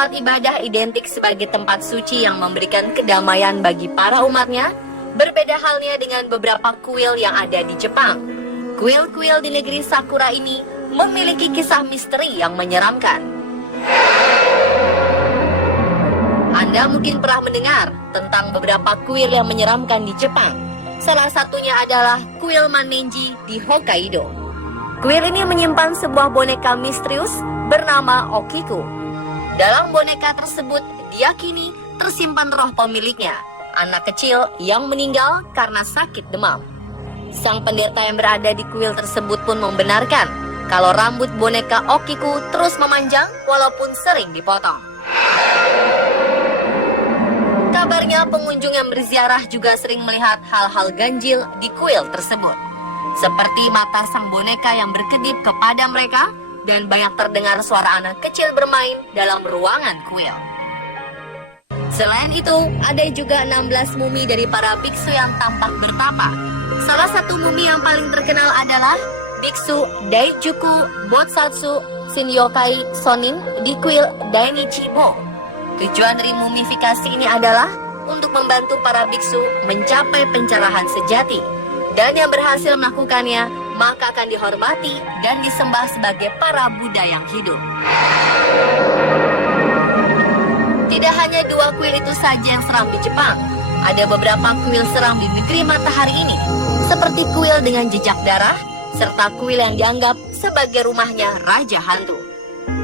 tempat ibadah identik sebagai tempat suci yang memberikan kedamaian bagi para umatnya, berbeda halnya dengan beberapa kuil yang ada di Jepang. Kuil-kuil di negeri Sakura ini memiliki kisah misteri yang menyeramkan. Anda mungkin pernah mendengar tentang beberapa kuil yang menyeramkan di Jepang. Salah satunya adalah kuil Manenji di Hokkaido. Kuil ini menyimpan sebuah boneka misterius bernama Okiku. Dalam boneka tersebut diyakini tersimpan roh pemiliknya, anak kecil yang meninggal karena sakit demam. Sang pendeta yang berada di kuil tersebut pun membenarkan kalau rambut boneka Okiku terus memanjang walaupun sering dipotong. Kabarnya pengunjung yang berziarah juga sering melihat hal-hal ganjil di kuil tersebut, seperti mata sang boneka yang berkedip kepada mereka dan banyak terdengar suara anak kecil bermain dalam ruangan kuil. Selain itu, ada juga 16 mumi dari para biksu yang tampak bertapa. Salah satu mumi yang paling terkenal adalah biksu Daijuku Botsatsu Shinyokai Sonin di kuil Dainichibo. Tujuan dari mumifikasi ini adalah untuk membantu para biksu mencapai pencerahan sejati, dan yang berhasil melakukannya maka akan dihormati dan disembah sebagai para Buddha yang hidup. Tidak hanya dua kuil itu saja yang seram di Jepang, ada beberapa kuil seram di negeri matahari ini, seperti kuil dengan jejak darah, serta kuil yang dianggap sebagai rumahnya Raja Hantu.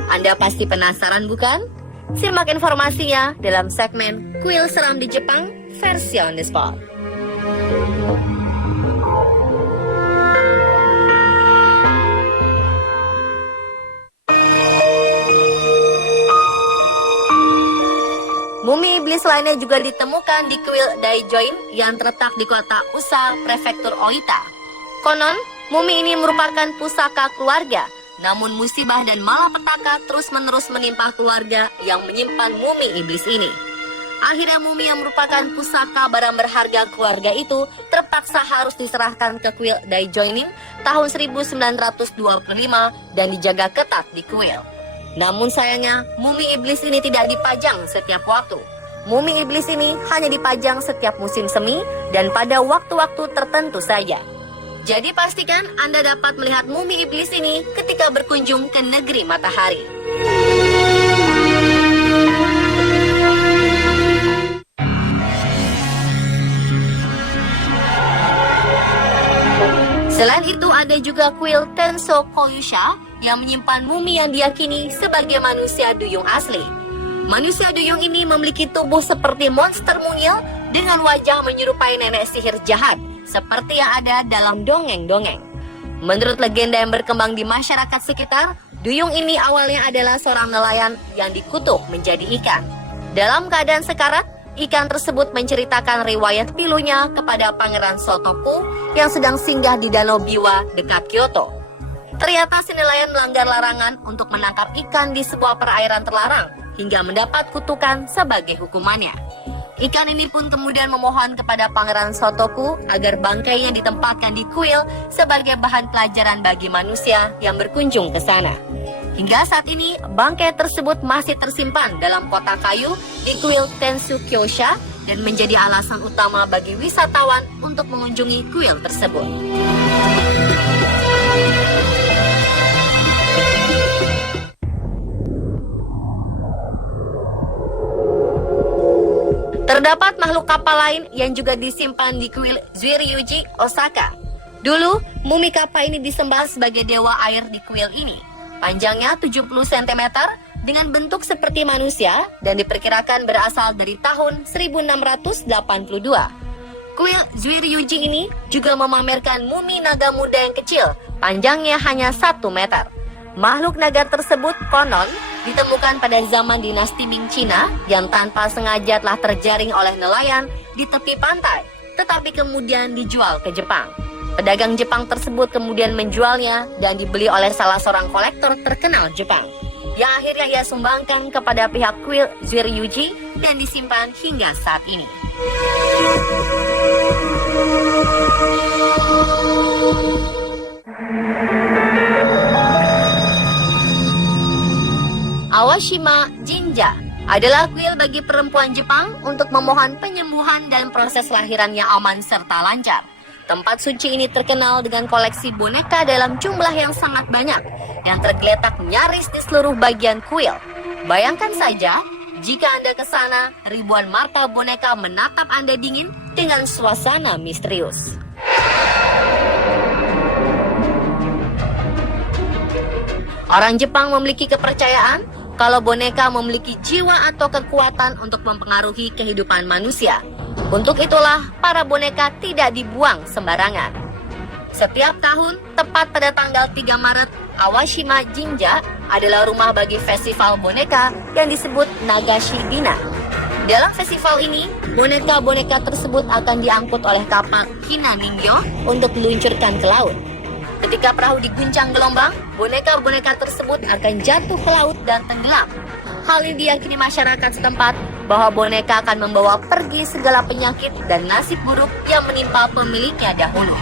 Anda pasti penasaran bukan? Simak informasinya dalam segmen Kuil Seram di Jepang versi on the spot. Mumi iblis lainnya juga ditemukan di kuil Daijoin yang terletak di kota Usa, prefektur Oita. Konon, mumi ini merupakan pusaka keluarga. Namun musibah dan malapetaka terus-menerus menimpa keluarga yang menyimpan mumi iblis ini. Akhirnya mumi yang merupakan pusaka barang berharga keluarga itu terpaksa harus diserahkan ke kuil Daijoinin tahun 1925 dan dijaga ketat di kuil. Namun sayangnya, mumi iblis ini tidak dipajang setiap waktu. Mumi iblis ini hanya dipajang setiap musim semi dan pada waktu-waktu tertentu saja. Jadi pastikan Anda dapat melihat mumi iblis ini ketika berkunjung ke negeri matahari. Selain itu ada juga kuil Tenso Koyusha yang menyimpan mumi yang diyakini sebagai manusia duyung asli. Manusia duyung ini memiliki tubuh seperti monster mungil dengan wajah menyerupai nenek sihir jahat, seperti yang ada dalam dongeng-dongeng. Menurut legenda yang berkembang di masyarakat sekitar, duyung ini awalnya adalah seorang nelayan yang dikutuk menjadi ikan. Dalam keadaan sekarat, ikan tersebut menceritakan riwayat pilunya kepada Pangeran Sotoku yang sedang singgah di Danau Biwa dekat Kyoto. Ternyata si nelayan melanggar larangan untuk menangkap ikan di sebuah perairan terlarang hingga mendapat kutukan sebagai hukumannya. Ikan ini pun kemudian memohon kepada Pangeran Sotoku agar bangkainya ditempatkan di kuil sebagai bahan pelajaran bagi manusia yang berkunjung ke sana. Hingga saat ini, bangkai tersebut masih tersimpan dalam kotak kayu di kuil Tensu Kyosha dan menjadi alasan utama bagi wisatawan untuk mengunjungi kuil tersebut. Terdapat makhluk kapal lain yang juga disimpan di kuil Zuiryuji, Osaka. Dulu, mumi kapal ini disembah sebagai dewa air di kuil ini. Panjangnya 70 cm dengan bentuk seperti manusia dan diperkirakan berasal dari tahun 1682. Kuil Zuiryuji ini juga memamerkan mumi naga muda yang kecil, panjangnya hanya 1 meter. Makhluk naga tersebut konon ditemukan pada zaman dinasti Ming Cina yang tanpa sengaja telah terjaring oleh nelayan di tepi pantai, tetapi kemudian dijual ke Jepang. Pedagang Jepang tersebut kemudian menjualnya dan dibeli oleh salah seorang kolektor terkenal Jepang, yang akhirnya ia sumbangkan kepada pihak kuil Zuiryuji dan disimpan hingga saat ini. Awashima Jinja adalah kuil bagi perempuan Jepang untuk memohon penyembuhan dan proses lahirannya aman serta lancar. Tempat suci ini terkenal dengan koleksi boneka dalam jumlah yang sangat banyak, yang tergeletak nyaris di seluruh bagian kuil. Bayangkan saja, jika Anda ke sana, ribuan mata boneka menatap Anda dingin dengan suasana misterius. Orang Jepang memiliki kepercayaan kalau boneka memiliki jiwa atau kekuatan untuk mempengaruhi kehidupan manusia. Untuk itulah, para boneka tidak dibuang sembarangan. Setiap tahun, tepat pada tanggal 3 Maret, Awashima Jinja adalah rumah bagi festival boneka yang disebut Nagashi Dina. Dalam festival ini, boneka-boneka tersebut akan diangkut oleh kapal Hina Ningyo untuk diluncurkan ke laut. Ketika perahu diguncang gelombang, boneka-boneka tersebut akan jatuh ke laut dan tenggelam. Hal ini diyakini masyarakat setempat bahwa boneka akan membawa pergi segala penyakit dan nasib buruk yang menimpa pemiliknya dahulu.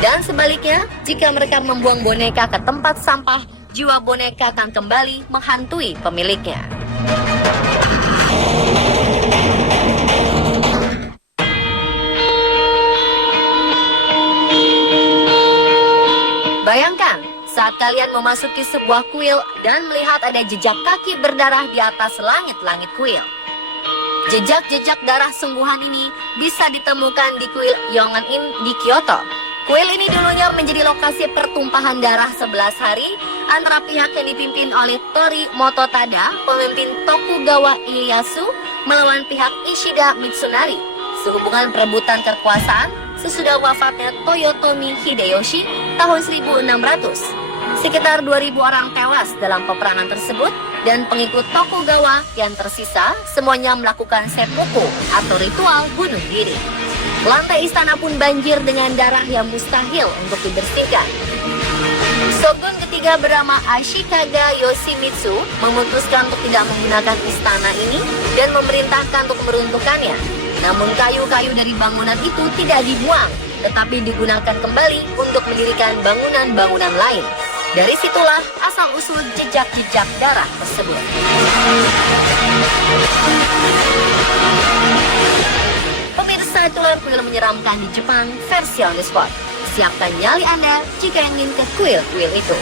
Dan sebaliknya, jika mereka membuang boneka ke tempat sampah, jiwa boneka akan kembali menghantui pemiliknya. Bayangkan, saat kalian memasuki sebuah kuil dan melihat ada jejak kaki berdarah di atas langit-langit kuil. Jejak-jejak darah sungguhan ini bisa ditemukan di kuil Yongan-in di Kyoto. Kuil ini dulunya menjadi lokasi pertumpahan darah 11 hari antara pihak yang dipimpin oleh Tori Mototada, pemimpin Tokugawa Ieyasu, melawan pihak Ishida Mitsunari, sehubungan perebutan kekuasaan sesudah wafatnya Toyotomi Hideyoshi tahun 1600. Sekitar 2.000 orang tewas dalam peperangan tersebut dan pengikut Tokugawa yang tersisa semuanya melakukan seppuku atau ritual bunuh diri. Lantai istana pun banjir dengan darah yang mustahil untuk dibersihkan. Shogun ketiga bernama Ashikaga Yoshimitsu memutuskan untuk tidak menggunakan istana ini dan memerintahkan untuk meruntuhkannya. Namun kayu-kayu dari bangunan itu tidak dibuang, tetapi digunakan kembali untuk mendirikan bangunan-bangunan lain. Dari situlah asal-usul jejak-jejak darah tersebut. Pemirsa, itulah kuil menyeramkan di Jepang versi on the spot. Siapkan nyali Anda jika ingin ke kuil-kuil itu.